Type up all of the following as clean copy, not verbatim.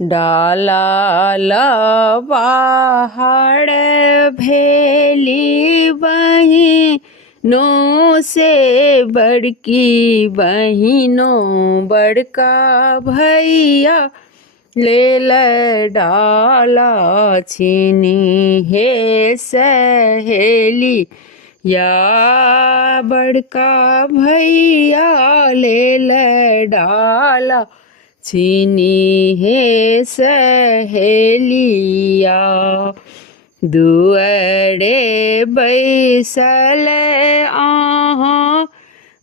डाला पहाड़ भेली बहिनों से बड़की बहिनों बड़का भैया लेल डाला छीनी हे सहेली या बड़का भैया लेल डाला छीनी हे सहेलिया। दुअरे बैसल आहाँ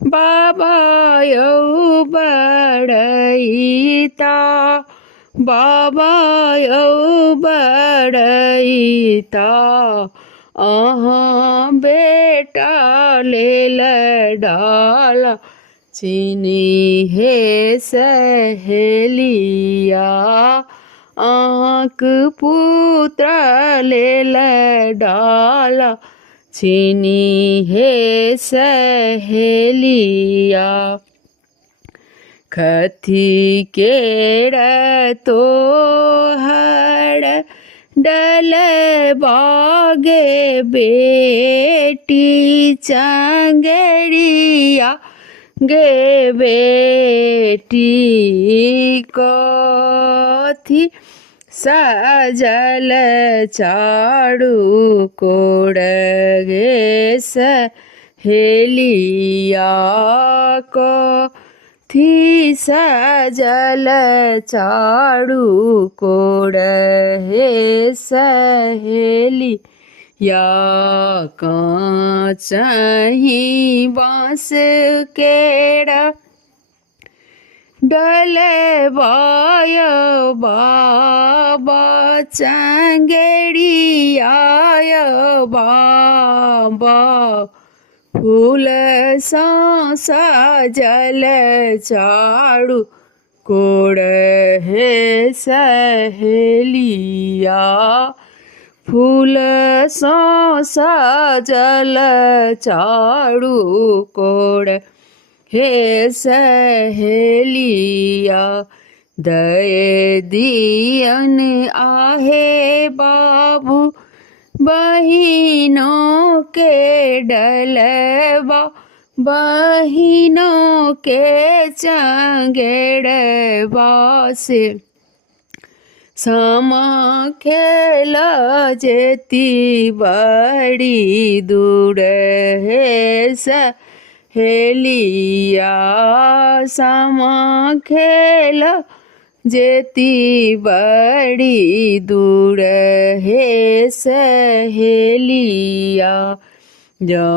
बाबा यौ बड़ैता बाबा यौ बड़ैता आहाँ बेटा लेल डाला छीनी हे सहेलिया। आँक पुत्र लेल डाला छीनी हे सहेलिया। कथी केर तोहर डल बागे बेटी चंगेरिया गे बेटी कथी सजल चारू कोर गे सहेलिया कथी सजल चारू कोर हे सहेली या काचही बाँस केरा डलवाय बाबा चंगेरियाय बाबा फूल सजल चारू कोर हे सहेलिया। फूल सजल चारू कोर हे सहेलिया। दए दियन आहे बाबू बहिनों के डलवा बहिनों के चंगेड़वा से समा खेल जेती बड़ी दूर हे सहेलिया। समा खेल जेती बड़ी दूर हे सहेलिया। जो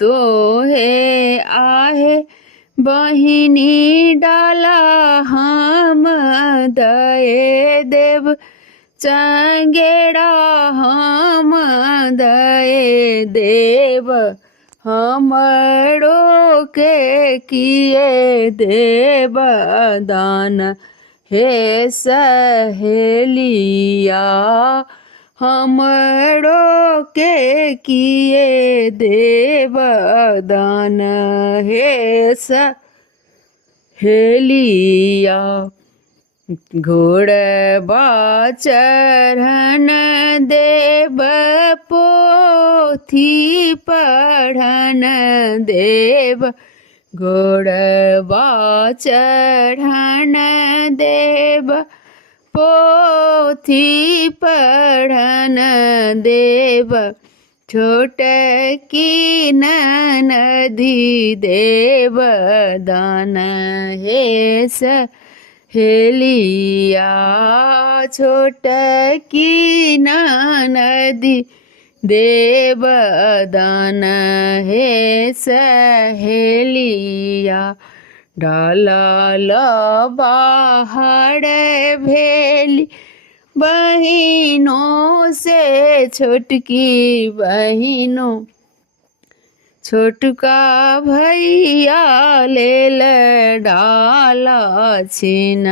तो है आहे बहिनी डाला हम दए देव चंगेड़ा हम दए देव हमरो के किए देव दान हे सहेलिया। हमरो के किए देव दान हे सहेलिया। घोड़बा चढ़न देव पोथी पढ़न देव घोड़बा चढ़न देव पोथी पढ़न देव। छोट की नदी देव दान हे सहेलिया। छोट की नदी देव दान हे सहेलिया। डाला बाहर भेली बहिनों से छोटकी बहिनों छोटका भैया लेल डाला छीन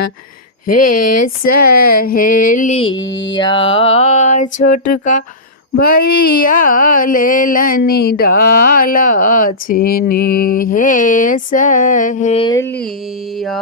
हे सहेलिया। छोटका भैया लेलनी डाला छीनी हे सहेलिया।